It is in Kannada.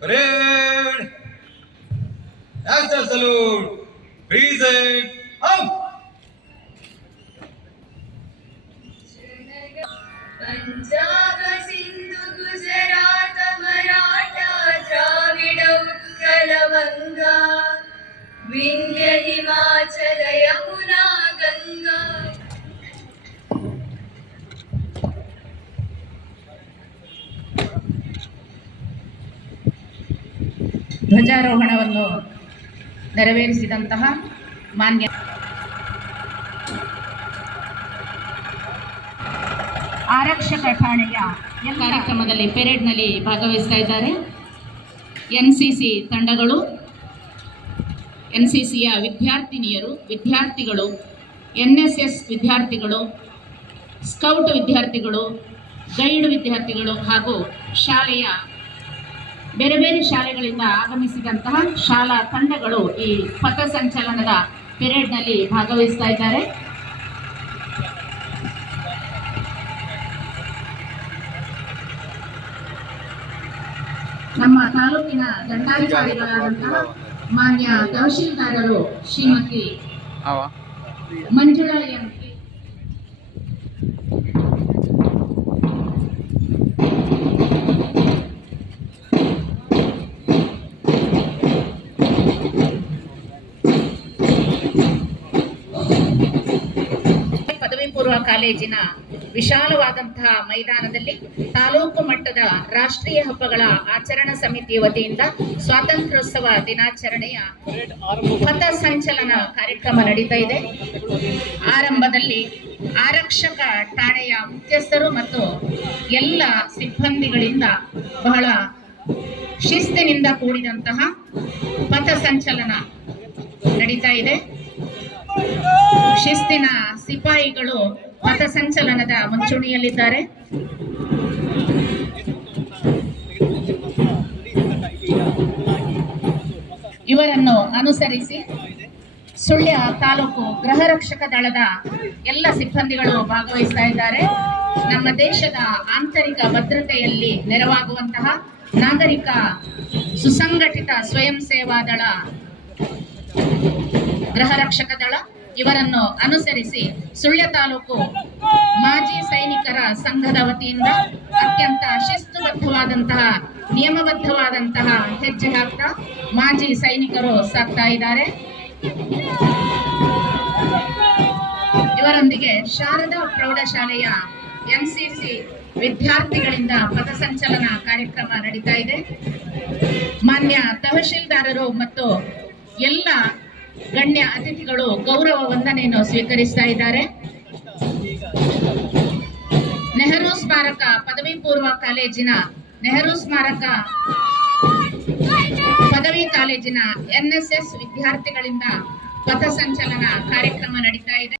parade. After salute, present, up. Punjab Sindhu Gujarat Maratha Dravid उत्कलवंगा Vindhya Himachal Yamuna Ganga ಧ್ವಜಾರೋಹಣವನ್ನು ನೆರವೇರಿಸಿದಂತಹ ಮಾನ್ಯ ಆರಕ್ಷಕ ಠಾಣೆಯ ಕಾರ್ಯಕ್ರಮದಲ್ಲಿ ಪೆರೇಡ್ನಲ್ಲಿ ಭಾಗವಹಿಸ್ತಾ ಇದ್ದಾರೆ. ಎನ್ ಸಿ ಸಿ ತಂಡಗಳು ಎನ್ ಸಿ ಸಿಯ ವಿದ್ಯಾರ್ಥಿನಿಯರು, ವಿದ್ಯಾರ್ಥಿಗಳು ಎನ್ ಎಸ್ ಎಸ್ ವಿದ್ಯಾರ್ಥಿಗಳು, ಸ್ಕೌಟ್ ವಿದ್ಯಾರ್ಥಿಗಳು, ಗೈಡ್ ವಿದ್ಯಾರ್ಥಿಗಳು ಹಾಗೂ ಶಾಲೆಯ ಬೇರೆ ಬೇರೆ ಶಾಲೆಗಳಿಂದ ಆಗಮಿಸಿದಂತಹ ಶಾಲಾ ತಂಡಗಳು ಈ ಪಥಸಂಚಲನದ ಪಿರಿಯಡ್ನಲ್ಲಿ ಭಾಗವಹಿಸ್ತಾ ಇದ್ದಾರೆ. ನಮ್ಮ ತಾಲೂಕಿನ ದಂಡಾಧಿಕಾರಿಗಳಾದಂತಹ ಮಾನ್ಯ ತಹಶೀಲ್ದಾರರು ಶ್ರೀಮತಿ ಮಂಜುಳಾ ಎಂ ಕೆ. ಪದವಿ ಪೂರ್ವ ಕಾಲೇಜಿನ ವಿಶಾಲವಾದಂತಹ ಮೈದಾನದಲ್ಲಿ ತಾಲೂಕು ಮಟ್ಟದ ರಾಷ್ಟ್ರೀಯ ಹಬ್ಬಗಳ ಆಚರಣಾ ಸಮಿತಿ ವತಿಯಿಂದ ಸ್ವಾತಂತ್ರ್ಯೋತ್ಸವ ದಿನಾಚರಣೆಯ ಪಥ ಸಂಚಲನ ಕಾರ್ಯಕ್ರಮ ನಡೀತಾ ಇದೆ. ಆರಂಭದಲ್ಲಿ ಆರಕ್ಷಕ ಠಾಣೆಯ ಮುಖ್ಯಸ್ಥರು ಮತ್ತು ಎಲ್ಲ ಸಿಬ್ಬಂದಿಗಳಿಂದ ಬಹಳ ಶಿಸ್ತಿನಿಂದ ಕೂಡಿದಂತಹ ಪಥ ಸಂಚಲನ ನಡೀತಾ ಇದೆ. ಶಿಸ್ತಿನ ಸಿಪಾಯಿಗಳು ಪಥಸಂಚಲನದ ಮುಂಚೂಣಿಯಲ್ಲಿದ್ದಾರೆ. ಇವರನ್ನು ಅನುಸರಿಸಿ ಸುಳ್ಯ ತಾಲೂಕು ಗೃಹ ರಕ್ಷಕ ದಳದ ಎಲ್ಲ ಸಿಬ್ಬಂದಿಗಳು ಭಾಗವಹಿಸ್ತಾ ಇದ್ದಾರೆ. ನಮ್ಮ ದೇಶದ ಆಂತರಿಕ ಭದ್ರತೆಯಲ್ಲಿ ನೆರವಾಗುವಂತಹ ನಾಗರಿಕ ಸುಸಂಘಟಿತ ಸ್ವಯಂ ಸೇವಾ ದಳ, ಗೃಹ ರಕ್ಷಕ ದಳ ಇವರನ್ನು ಅನುಸರಿಸಿ ಸುಳ್ಯ ತಾಲೂಕು ಮಾಜಿ ಸೈನಿಕರ ಸಂಘದ ವತಿಯಿಂದ ಅತ್ಯಂತ ಶಿಸ್ತುಬದ್ಧವಾದಂತಹ, ನಿಯಮಬದ್ಧವಾದಂತಹ ಹೆಜ್ಜೆ ಹಾಕ್ತಾ ಮಾಜಿ ಸೈನಿಕರು ಸಾಕ್ತಾ ಇದ್ದಾರೆ. ಇವರೊಂದಿಗೆ ಶಾರದಾ ಪ್ರೌಢಶಾಲೆಯ ಎಂಸಿಸಿ ವಿದ್ಯಾರ್ಥಿಗಳಿಂದ ಪಥಸಂಚಲನ ಕಾರ್ಯಕ್ರಮ ನಡೀತಾ ಇದೆ. ಮಾನ್ಯ ತಹಶೀಲ್ದಾರರು ಮತ್ತು ಎಲ್ಲ ಗಣ್ಯ ಅತಿಥಿಗಳು ಗೌರವ ವಂದನೆಯನ್ನು ಸ್ವೀಕರಿಸ್ತಾ ಇದ್ದಾರೆ. ನೆಹರು ಸ್ಮಾರಕ ಪದವಿ ಪೂರ್ವ ಕಾಲೇಜಿನ ನೆಹರು ಸ್ಮಾರಕ ಪದವಿ ಕಾಲೇಜಿನ ಎನ್ಎಸ್ಎಸ್ ವಿದ್ಯಾರ್ಥಿಗಳಿಂದ ಪಥಸಂಚಲನ ಕಾರ್ಯಕ್ರಮ ನಡೀತಾ ಇದೆ.